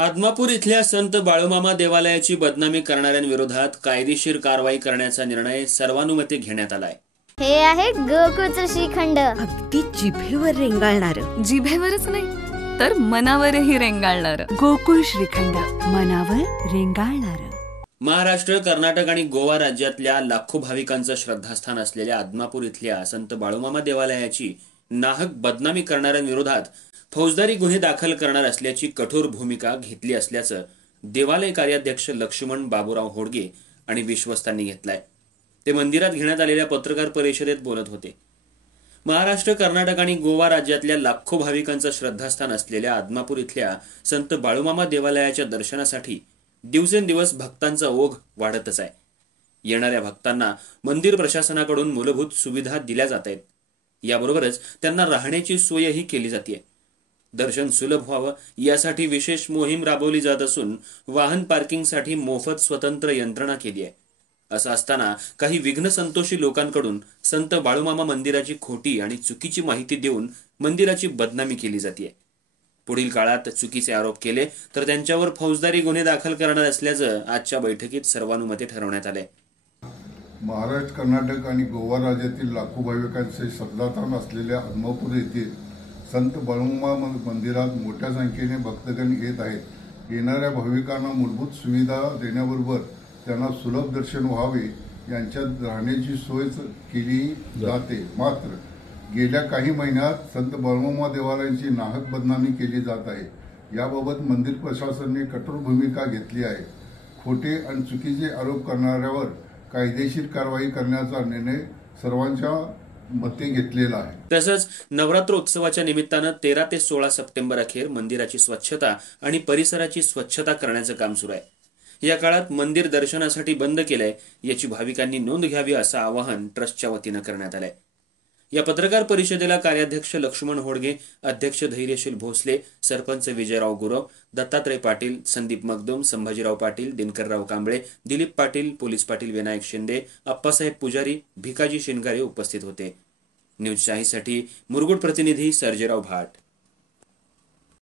आदमापूर इथल्या संत बाळूमामा देवालयाची बदनामी करणाऱ्यांविरोधात कायदेशीर कारवाई करण्याचा निर्णय सर्वानुमते घेण्यात आलाय। हे आहे गोकुळचं श्रीखंड, अगदी जिभेवर रेंगाळणार। जिभेवरच नाही तर मनावरही रेंगाळणार। गोकुळ श्रीखंड, मनावर रेंगाळणार। महाराष्ट्र, कर्नाटक आणि गोवा राज्यातल्या लाखो भाविकांचं श्रद्धास्थान असलेल्या आदमापूर इथल्या संत बाळूमामा देवालयाची नाहक बदनामी करणाऱ्यांविरोधात फौजदारी गुन्हे दाखल करणार असल्याची कठोर भूमिका घेतली असल्याचं देवालय कार्याध्यक्ष लक्ष्मण बाबूराव होडगे आणि विश्वस्तांनी घेतलाय। ते मंदिरात घेण्यात आलेल्या पत्रकार परिषदेत बोलत होते। महाराष्ट्र, कर्नाटक आणि गोवा राज्यातल्या लाखो भाविकांचं श्रद्धास्थान असलेल्या आदमापूर इथल्या संत बाळूमामा देवालयाच्या दर्शनासाठी दिवसेंदिवस भक्तांचा ओघ वाढतच आहे। येणाऱ्या भक्तांना मंदिर प्रशासनाकडून मूलभूत सुविधा दिल्या जात आहेत। याबरोबरच त्यांना राहण्याची सोयही केली जाते। दर्शन सुलभ व्हावं यासाठी विशेष मोहीम राबवली जात असून वाहन पार्किंगसाठी मोफत स्वतंत्र यंत्रणा केली आहे। असं असताना काही विघ्न संतोषी लोकांकडून संत बाळूमामा मंदिराची खोटी आणि चुकीची माहिती देऊन मंदिराची बदनामी केली जाते। पुढील काळात चुकीचे आरोप केले तर त्यांच्यावर फौजदारी गुन्हे दाखल करणार असल्याचं आजच्या बैठकीत सर्वानुमते ठरवण्यात आले। महाराष्ट्र, कर्नाटक आणि गोवा राज्यातील लाखो भाविकांचे श्रद्धास्थान असलेल्या आदमापूर येथील संत बाळूमामा मंदिरात मोठ्या संख्येने भक्तगण येत आहेत। येणाऱ्या भाविकांना मूलभूत सुविधा देण्याबरोबर त्यांना सुलभ दर्शन व्हावे यांच्यात राहण्याची सोय केली जाते। मात्र गेल्या काही महिन्यात संत बाळूमामा देवालयाची नाहक बदनामी केली जात आहे। याबाबत मंदिर प्रशासनाने कठोर भूमिका घेतली आहे। खोटे आणि चुकीचे आरोप करणाऱ्यावर कायदेशीर कारवाई करण्याचा निर्णय सर्वांच्या मते घेतलेला आहे। तसंच नवरात्रोत्सवाच्या निमित्तानं 13 ते 16 सप्टेंबर अखेर मंदिराची स्वच्छता आणि परिसराची स्वच्छता करण्याचं काम सुरू आहे। या काळात मंदिर दर्शनासाठी बंद केलंय याची भाविकांनी नोंद घ्यावी असं आवाहन ट्रस्टच्या वतीनं करण्यात आलंय। या पत्रकार परिषदेला कार्याध्यक्ष लक्ष्मण होडगे, अध्यक्ष धैर्यशील भोसले, सरपंच विजयराव गुरव, दत्तात्रय पाटील, संदीप मगदूम, संभाजीराव पाटील, दिनकरराव कांबळे, दिलीप पाटील, पोलीस पाटील विनायक शिंदे, अप्पासाहेब पुजारी, भिकाजी शिनगारे उपस्थित होते। न्यूज शाहीसाठी मुरगुड प्रतिनिधी सर्जेराव भाट।